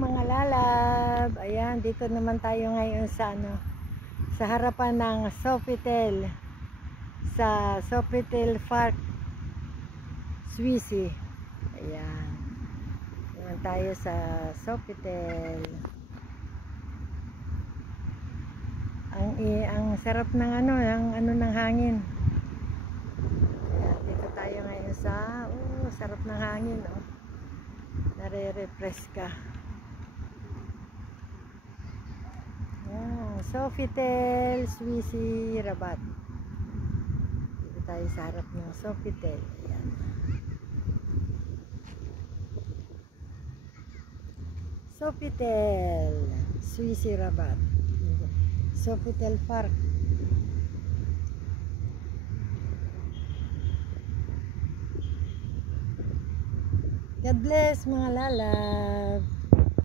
mga lalab. Ayan, dito naman tayo ngayon sa sa harapan ng Sofitel, sa Sofitel Park, Swiss. Ayan. Ayan tayo sa Sofitel. Ang sarap ng ng hangin. Ayan, dito tayo ngayon sa sarap ng hangin, oh. Nare-refresh ka. Ayan, Sofitel Swiss Rabat. Dito tayo sa harap ng Sofitel. Ayan. Sofitel Swiss Rabat, Sofitel Park. God bless mga lalab.